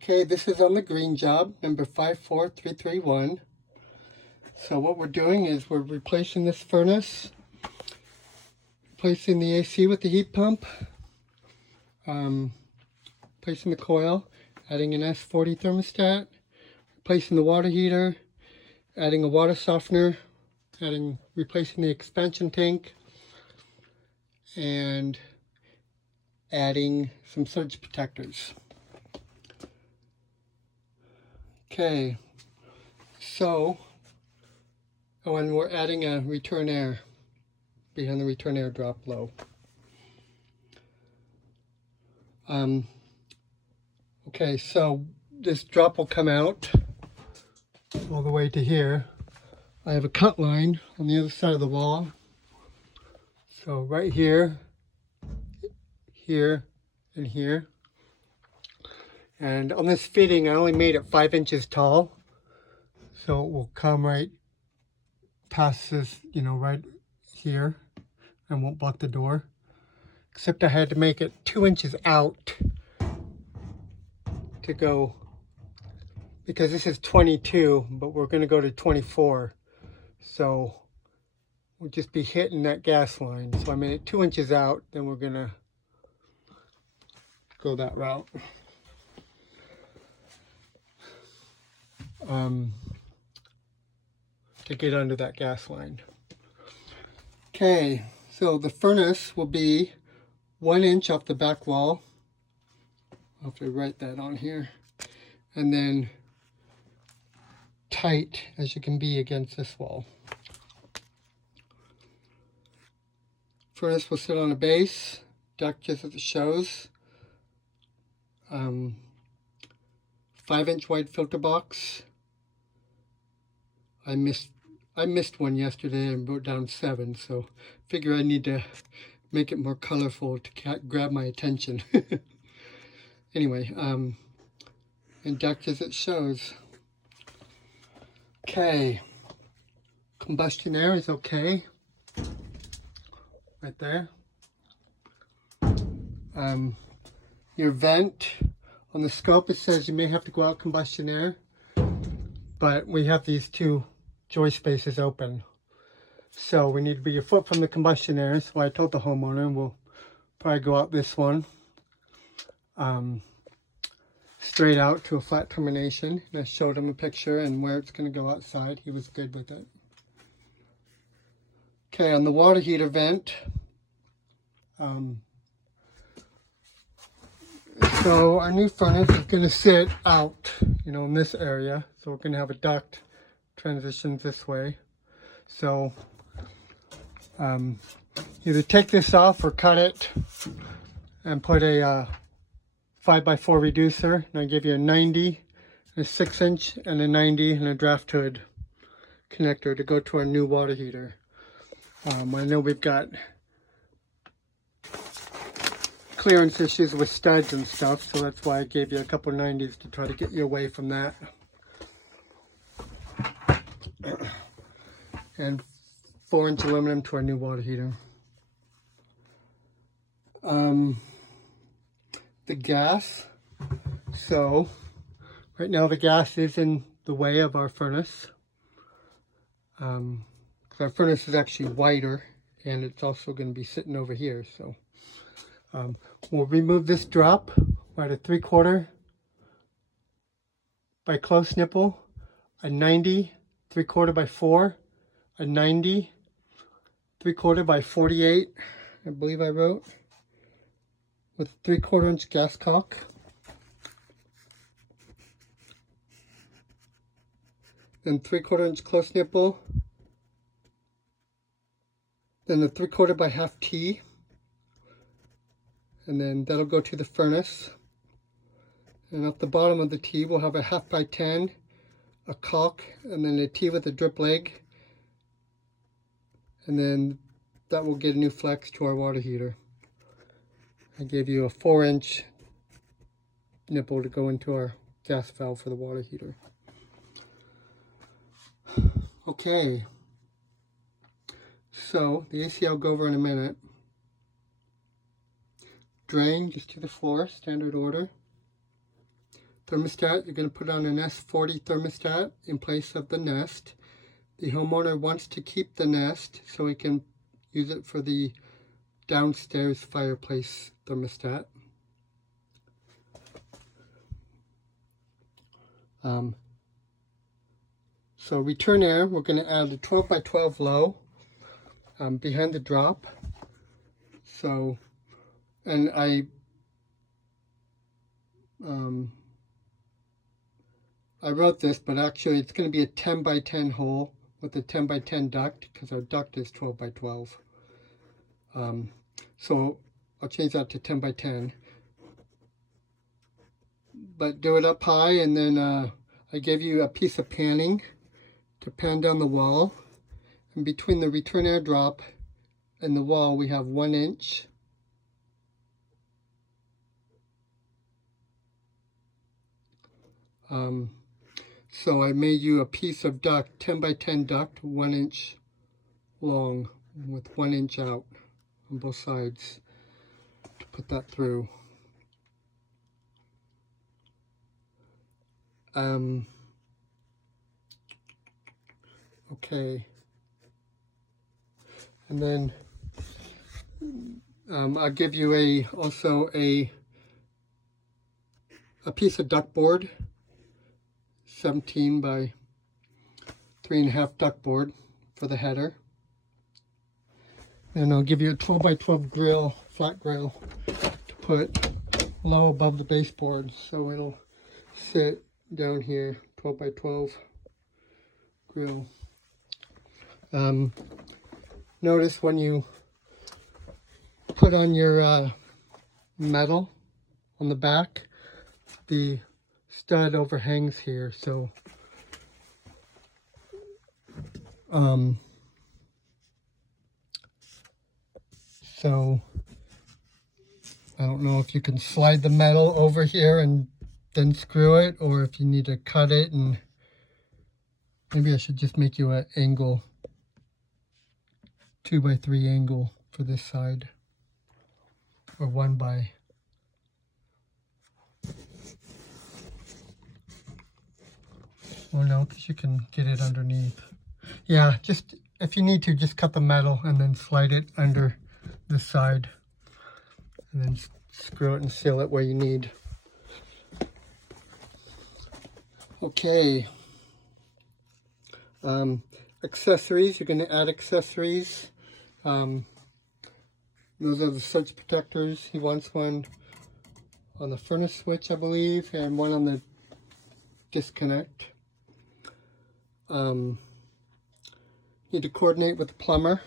Okay, this is on the green job, number 54331. So what we're doing is we're replacing this furnace, replacing the AC with the heat pump, replacing the coil, adding an S40 thermostat, replacing the water heater, adding a water softener, replacing the expansion tank, and adding some surge protectors. Okay, so, and we're adding a return air behind the return air drop low. Okay, so this drop will come out all the way to here. I have a cut line on the other side of the wall. So right here, here, and here. And on this fitting, I only made it 5 inches tall. So it will come right past this, right here, and won't block the door. Except I had to make it 2 inches out to go, because this is 22, but we're going to go to 24. So we'll just be hitting that gas line. So I made it 2 inches out, then we're going to go that route. To get under that gas line. Okay, so the furnace will be 1 inch off the back wall. I'll have to write that on here. And then tight as you can be against this wall. Furnace will sit on a base, duct just as it shows. 5-inch wide filter box. I missed one yesterday and wrote down 7, so figure I need to make it more colorful to grab my attention. Anyway, and duct as it shows. Okay, combustion air is okay, right there. Your vent, on the scope it says you may have to go out combustion air, but we have these 2 joy spaces open. So we need to be a foot from the combustion air, so I told the homeowner we'll probably go out this one. Straight out to a flat termination. And I showed him a picture and where it's going to go outside. He was good with it. Okay, on the water heater vent, so our new furnace is going to sit out, in this area. So we're going to have a duct transitions this way. So either take this off or cut it and put a 5x4 reducer. And I give you a 90, a 6-inch, and a 90, and a draft hood connector to go to our new water heater. I know we've got clearance issues with studs and stuff, so that's why I gave you a couple 90s to try to get you away from that. And 4-inch aluminum to our new water heater. The gas. So right now the gas is in the way of our furnace. Because our furnace is actually wider, and it's also going to be sitting over here. So we'll remove this drop. We're at a 3/4 by close nipple, a 90 3/4 by 4, a 90 3/4 by 48, I believe I wrote, with 3/4 inch gas cock. Then 3/4 inch close nipple. Then the 3/4 by half T. And then that'll go to the furnace. And at the bottom of the T we'll have a 1/2 by 10, a caulk, and then a T with a drip leg. And then that will get a new flex to our water heater. I gave you a 4-inch nipple to go into our gas valve for the water heater. Okay, so the AC I'll go over in a minute. Drain just to the floor, standard order. thermostat, you're going to put on an S40 thermostat in place of the Nest. The homeowner wants to keep the Nest so he can use it for the downstairs fireplace thermostat. So return air, we're going to add a 12 by 12 low behind the drop. So, and I wrote this, but actually it's going to be a 10 by 10 hole with a 10 by 10 duct because our duct is 12 by 12. So I'll change that to 10 by 10. But do it up high, and then I gave you a piece of panning to pan down the wall. And between the return air drop and the wall, we have 1 inch. So I made you a piece of duct, 10 by 10 duct, 1 inch long, with 1 inch out on both sides to put that through. Okay. And then I'll give you also a piece of duct board, 17 by 3.5 duct board for the header. And I'll give you a 12 by 12 grill, flat grill, to put low above the baseboard, so it'll sit down here, 12 by 12 grill. Notice when you put on your metal on the back, the stud overhangs here, so I don't know if you can slide the metal over here and then screw it, or if you need to cut it, and maybe I should just make you an angle, 2 by 3 angle for this side, or 1 by. Oh no, because you can get it underneath. Yeah, just if you need to, just cut the metal and then slide it under the side, and then screw it and seal it where you need. Okay. Accessories, you're going to add accessories. Those are the surge protectors. He wants one on the furnace switch, I believe, and one on the disconnect. Need to coordinate with the plumber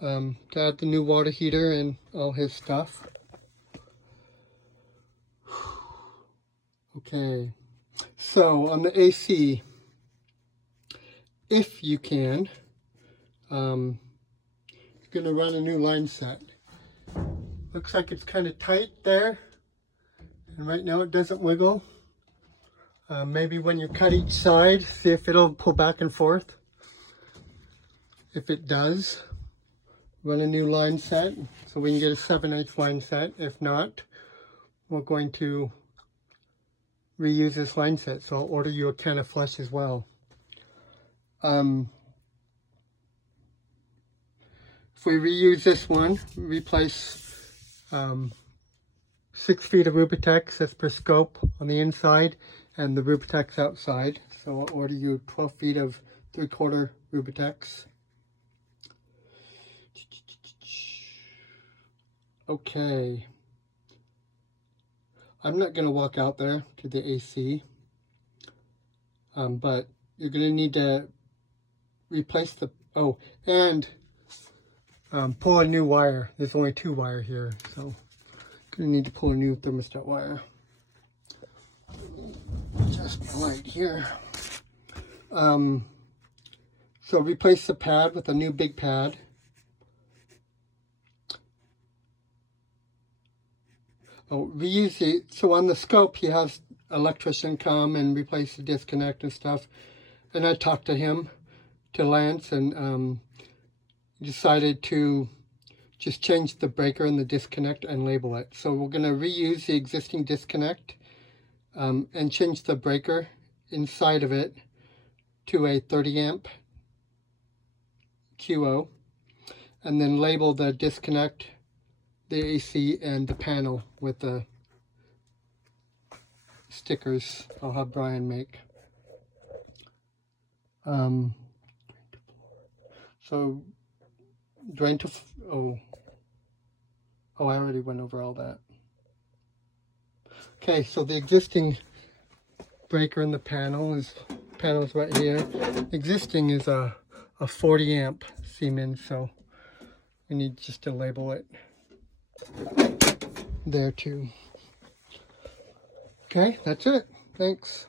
to add the new water heater and all his stuff. Okay, so on the AC, if you can, you're going to run a new line set. Looks like it's kind of tight there, and right now it doesn't wiggle. Maybe when you cut each side, see if it'll pull back and forth. If it does, run a new line set so we can get a 7/8 line set. If not, we're going to reuse this line set, so I'll order you a can of flush as well. If we reuse this one, replace 6 feet of Rubatex, that's per scope on the inside, and the Rubatex outside. So I'll order you 12 feet of 3/4 Rubatex. Okay. I'm not going to walk out there to the AC, but you're going to need to replace the, and pull a new wire. There's only 2 wire here, so going to need to pull a new thermostat wire. Adjust my light here. So replace the pad with a new big pad. Reuse it. So on the scope, he has electrician come and replace the disconnect and stuff. And I talked to him, to Lance, and decided to just change the breaker and the disconnect and label it. So we're going to reuse the existing disconnect and change the breaker inside of it to a 30 amp QO, and then label the disconnect, the AC, and the panel with the stickers I'll have Brian make. So drain to, oh, I already went over all that. Okay, so the existing breaker in the panel is right here. Existing is a 40 amp Siemens, so we need just to label it there too. Okay, that's it. Thanks.